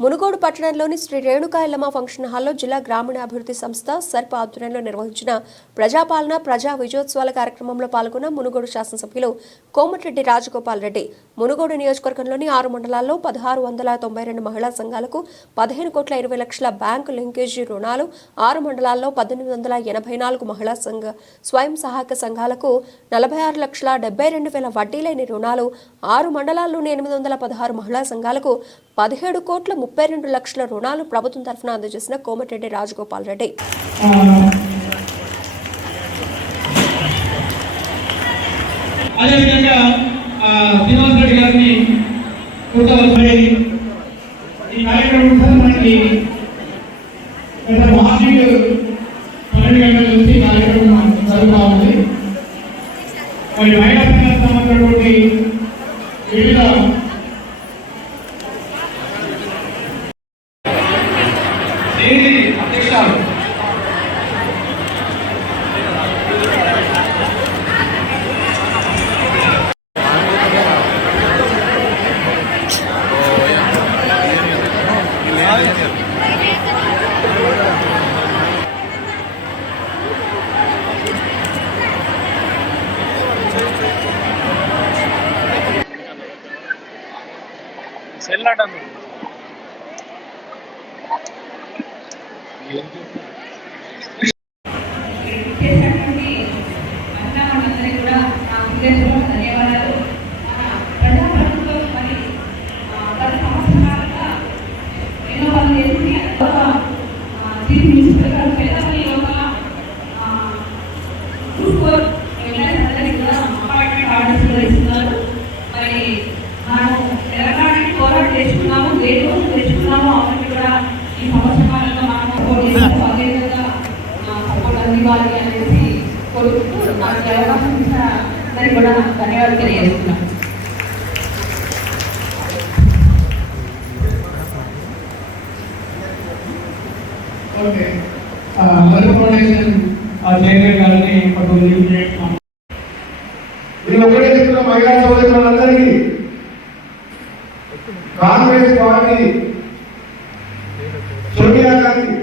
మునుగోడు పట్టణంలోని శ్రీ రేణుకా ఎల్లమ్మ ఫంక్షన్ హాల్లో జిల్లా గ్రామీణాభివృద్ధి సంస్థ సర్ప ఆధ్వర్యంలో నిర్వహించిన ప్రజాపాలన ప్రజా విజయోత్సవాల కార్యక్రమంలో పాల్గొన్న మునుగోడు శాసనసభ్యులు కోమటిరెడ్డి రాజగోపాల్ రెడ్డి. మునుగోడు నియోజకవర్గంలోని ఆరు మండలాల్లో పదహారు వందల తొంభై రెండు మహిళా సంఘాలకు పదిహేను కోట్ల ఇరవై లక్షల బ్యాంకు లింకేజీ రుణాలు ఆరు మండలాల్లో పద్దెనిమిది వందల ఎనభై నాలుగు మహిళా సంఘ స్వయం సహాయక సంఘాలకు నలభై ఆరు లక్షల డెబ్బై రెండు వేల వడ్డీ లేని రుణాలు ఆరు మండలాల్లోని ఎనిమిది వందల పదహారు మహిళా సంఘాలకు పదిహేడు కోట్ల ముప్పై రెండు లక్షల రుణాలు ప్రభుత్వం తరఫున అందజేసిన కోమటిరెడ్డి రాజగోపాల్ రెడ్డి. అదేవిధంగా శ్రీనివాస్ రెడ్డి గారిని ఈ కార్యక్రమం మనకి మార్నింగ్ పన్నెండు గంటల నుంచి కార్యక్రమం జరుగుతూ ఉంది. మరి మహిళా సంబంధించినటువంటి వివిధ ಟಿವಿ ಅಧ್ಯಕ್ಷ செல்லாட்டம் చేసినటువంటి మహిళా మనందరికీ కూడా నా ధన్యవాదాలు. అందివ్వాలి అనేసి కోరుకుంటూ నాకు అవకాశం ఇచ్చిన కూడా ధన్యవాదాలు తెలియజేస్తున్నాను ఓకే. మధు ఫౌండేషన్ చైర్మన్ గారిని పట్టుకుని నేను ఒకటే చెప్తున్న మహిళా సోదరులందరికీ కాంగ్రెస్ పార్టీ సోనియా గాంధీ